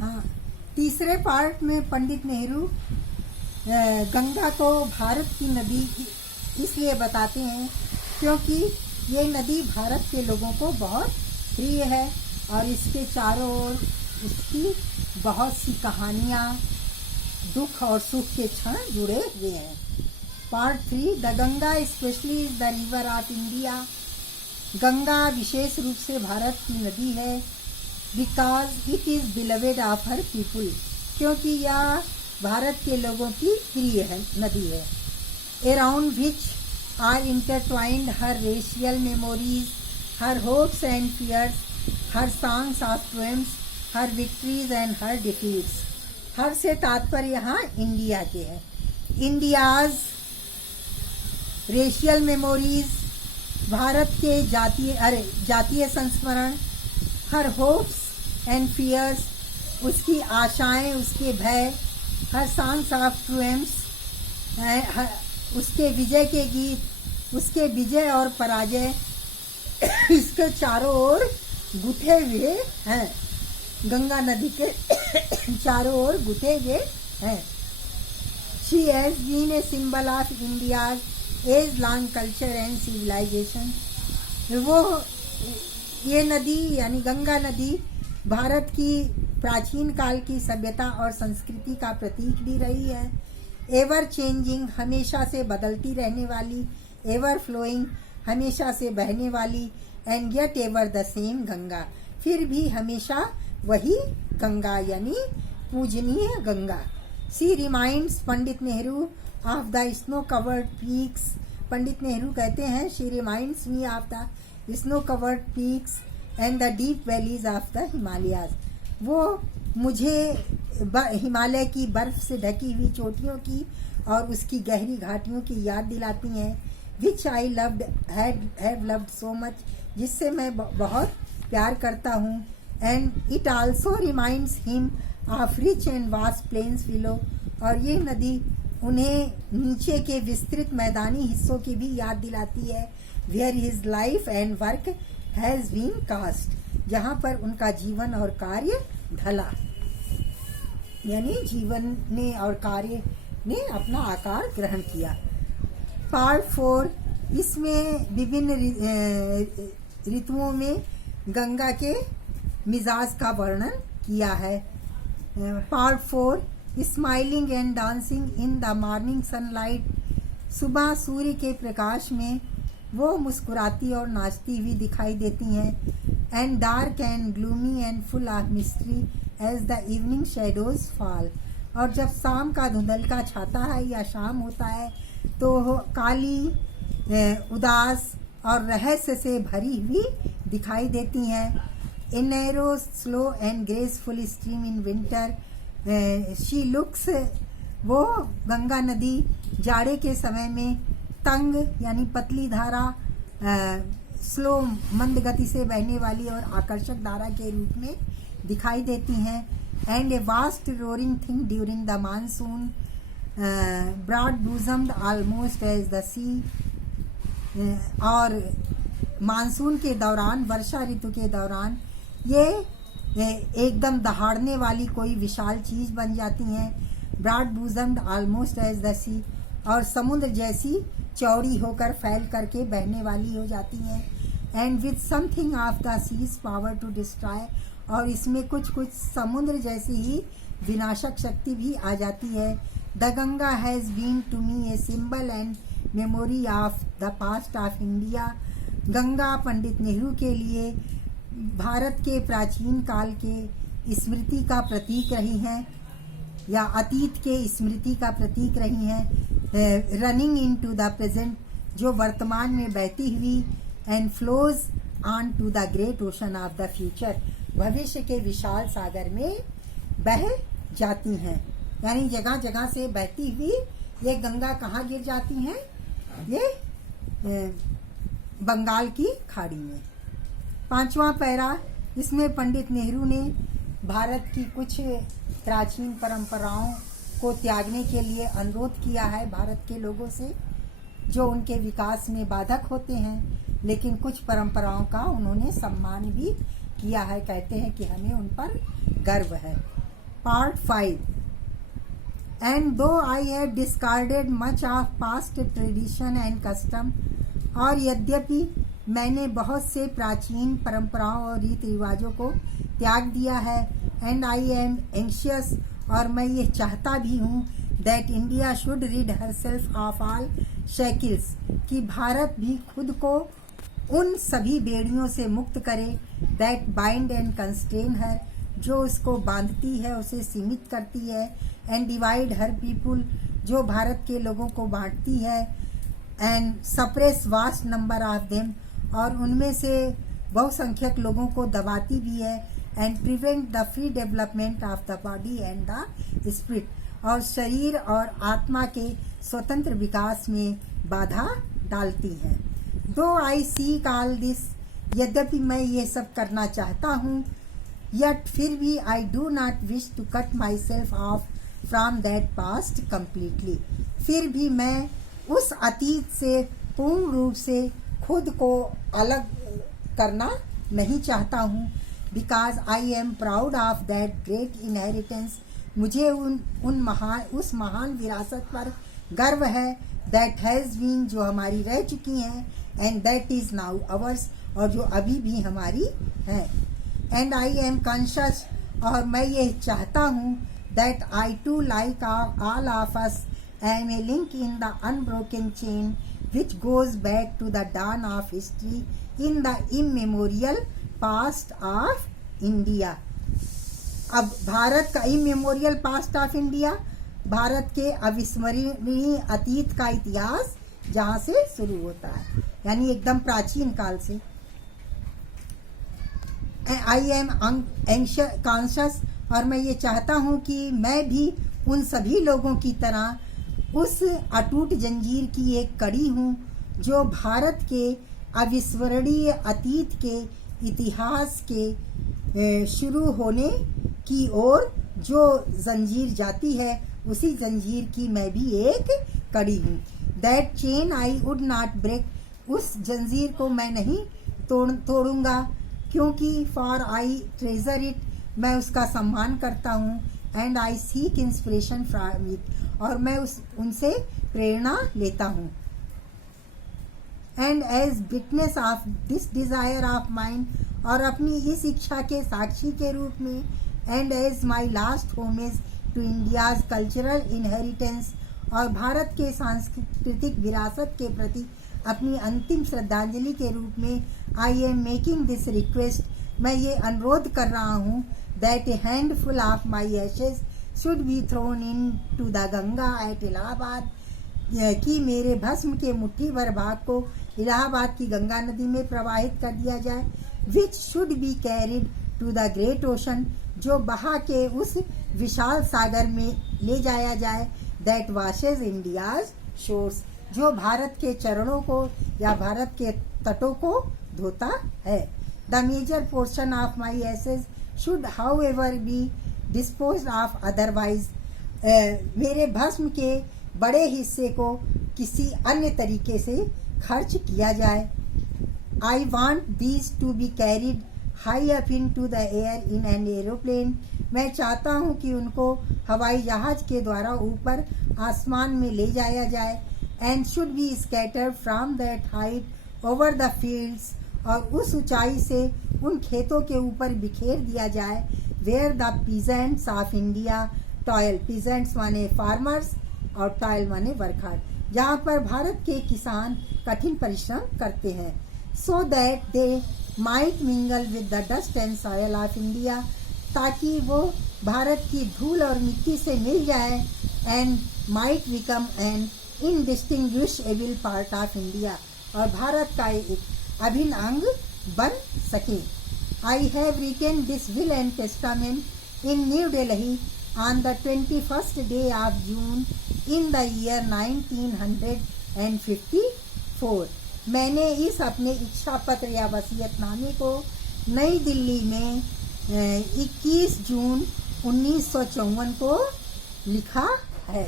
हाँ, तीसरे पार्ट में पंडित नेहरू गंगा को भारत की नदी इसलिए बताते हैं क्योंकि ये नदी भारत के लोगों को बहुत प्रिय है और इसके चारों ओर उसकी बहुत सी कहानियाँ, दुख और सुख के क्षण जुड़े हुए हैं। Part 3, the Ganga specially is the river of India. Ganga विशेष रूप से भारत की नदी है because it is beloved of her people, क्योंकि यह भारत के लोगों की प्रिय है नदी है। Around which are intertwined her racial memories, her hopes and fears, her songs of poems, her victories and her defeats. Her से तात्पर्य यहाँ इंडिया के है। इंडियाज रेशियल मेमोरीज, भारत के जातीय संस्मरण, हर होप्स एंड फियर्स, उसकी आशाएं, उसके भय, हर सॉन्ग्स ऑफ पोएम्स, उसके विजय के गीत, उसके विजय और पराजय इसके चारों ओर गुथे हुए हैं। गंगा नदी के चारों ओर गुथे हुए हैं। She has been a symbol of India's age long culture and civilisation. वो ये नदी यानी गंगा नदी भारत की प्राचीन काल की सभ्यता और संस्कृति का प्रतीक भी रही है। एवर चेंजिंग, हमेशा से बदलती रहने वाली, एवर फ्लोइंग, हमेशा से बहने वाली, and yet ever the same Ganga, फिर भी हमेशा वही गंगा यानी पूजनीय Ganga. She reminds Pandit Nehru of the snow covered peaks. Pandit Nehru कहते हैं she reminds me of the snow covered peaks and the deep valleys of the Himalayas. वो मुझे हिमालय की बर्फ से ढकी हुई चोटियों की और उसकी गहरी घाटियों की याद दिलाती हैं। Which I loved have loved so much, जिससे मैं बहुत प्यार करता हूँ। And it also reminds him of rich and vast plains below, और ये नदी उन्हें नीचे के विस्तृत मैदानी हिस्सों की भी याद दिलाती है। Where his life and work has been cast, जहाँ पर उनका जीवन और कार्य ढला, यानी जीवन ने और कार्य ने अपना आकार ग्रहण किया। पार्ट 4, इसमें विभिन्न ऋतुओं में गंगा के मिजाज का वर्णन किया है। Part 4, smiling and dancing in the morning sunlight. सुबह सूर्य के प्रकाश में वो मुस्कुराती और नाचती हुई दिखाई देती हैं। And dark and gloomy and full of mystery as the evening shadows fall, और जब शाम का धुंधलका छाता है या शाम होता है तो काली, उदास और रहस्य से भरी हुई दिखाई देती हैं। A narrow slow and graceful stream in winter she looks, वो गंगा नदी जाड़े के समय में तंग यानी पतली धारा, स्लो मंद गति से बहने वाली और आकर्षक धारा के रूप में दिखाई देती हैं। And a vast roaring thing during the monsoon, broad bosomed almost as the sea, और मानसून के दौरान, वर्षा ऋतु के दौरान ये एकदम दहाड़ने वाली कोई विशाल चीज बन जाती हैं। Broad bosomed almost as the sea, और समुद्र जैसी चौड़ी होकर फैल करके बहने वाली हो जाती हैं। And with something of the sea's power to destroy, और इसमें कुछ कुछ समुद्र जैसी ही विनाशक शक्ति भी आ जाती है। The Ganga has been to me a symbol and memory of the past of India. Ganga Pandit Nehru के लिए भारत के प्राचीन काल के स्मृति का प्रतीक रही हैं, या अतीत के स्मृति का प्रतीक रही हैं। Running into the present, जो वर्तमान में बहती हुई, and flows on to the great ocean of the future, भविष्य के विशाल सागर में बह जाती हैं। यानी जगह जगह से बहती हुई ये गंगा कहाँ गिर जाती हैं? ये बंगाल की खाड़ी में। 5वां पैरा, इसमें पंडित नेहरू ने भारत की कुछ प्राचीन परंपराओं को त्यागने के लिए अनुरोध किया है भारत के लोगों से, जो उनके विकास में बाधक होते हैं, लेकिन कुछ परंपराओं का उन्होंने सम्मान भी किया है। कहते हैं कि हमें उन पर गर्व है। Part 5. And though I have discarded much of past tradition and custom, और यद्यपि मैंने बहुत से प्राचीन परंपराओं और रीति रिवाजों को त्याग दिया है, एंड आई एम एंशियस, और मैं ये चाहता भी हूँ, that India should rid herself of all shackles, कि भारत भी खुद को उन सभी बेड़ियों से मुक्त करे, दैट बाइंड एंड कंस्ट्रेन हर, जो उसको बांधती है, उसे सीमित करती है, एंड डिवाइड हर पीपुल, जो भारत के लोगों को बांटती है, and suppress vast number of them, और उनमें से बहुसंख्यक लोगों को दबाती भी है, and prevent the free development of the body and the spirit, और शरीर और आत्मा के स्वतंत्र विकास में बाधा डालती है। दो आई सीक ऑल दिस, यद्यपि मैं ये सब करना चाहता हूँ, यट फिर भी I do not wish to cut myself off from that past completely, फिर भी मैं उस अतीत से पूर्ण रूप से खुद को अलग करना नहीं चाहता हूँ, because I am proud of that great inheritance, मुझे उस महान विरासत पर गर्व है, दैट हैज़ बीन, जो हमारी रह चुकी हैं, and that is now ours, और जो अभी भी हमारी है, एंड आई एम कॉन्शियस, और मैं ये चाहता हूँ, that I too like all of us am a link in the unbroken chain which goes back to the dawn of history in the immemorial past of India. अब भारत का immemorial past of India, Bharat के अविस्मरणीय अतीत का इतिहास जहाँ से शुरू होता है, यानी एकदम प्राचीन काल से। आई एम कॉन्शियस, और मैं ये चाहता हूँ कि मैं भी उन सभी लोगों की तरह उस अटूट जंजीर की एक कड़ी हूँ, जो भारत के अविस्मरणीय अतीत के इतिहास के शुरू होने की ओर जो जंजीर जाती है, उसी जंजीर की मैं भी एक कड़ी हूँ। That chain I would not break, उस जंजीर को मैं नहीं तोड़ूंगा, क्योंकि फॉर आई ट्रेजर इट, मैं उसका सम्मान करता हूँ, and I seek inspiration from it, और मैं उनसे प्रेरणा लेता हूँ। And as witness of this desire of mind, और अपनी इस इच्छा के साक्षी के रूप में, and as my last homage to India's cultural inheritance, और भारत के सांस्कृतिक विरासत के प्रति अपनी अंतिम श्रद्धांजलि के रूप में, I am making this request, मैं ये अनुरोध कर रहा हूँ, that a handful of my ashes should be thrown into the Ganga at Allahabad, कि मेरे भस्म के मुट्ठी भर भाग को इलाहाबाद की गंगा नदी में प्रवाहित कर दिया जाए, which should be carried to the great ocean, जो बहा के उस विशाल सागर में ले जाया जाए, दैट वॉशेज इंडियाज शोर्स, जो भारत के चरणों को या भारत के तटों को धोता है। The major portion of my ashes should however be dispose of otherwise, मेरे भस्म के बड़े हिस्से को किसी अन्य तरीके से खर्च किया जाए। I want these to be carried high up into the air in an aeroplane, मैं चाहता हूँ कि उनको हवाई जहाज के द्वारा ऊपर आसमान में ले जाया जाए, and should be scattered from that height over the fields, और उस ऊंचाई से उन खेतों के ऊपर बिखेर दिया जाए, where the peasants of India toil, peasants माने फार्मर्स और टॉयल माने वर्कर, जहाँ पर भारत के किसान कठिन परिश्रम करते हैं, so that they might mingle with the dust and soil of India, ताकि वो भारत की धूल और मिट्टी से मिल जाए, and might become an indistinguishable part of India, और भारत का एक अभिन्न अंग बन सके। I have written this will and testament in New Delhi on the 21st day of June in the year 1954, मैंने इस अपने इच्छा पत्र या वसीयतनामे को नई दिल्ली में 21 जून 1954 को लिखा है।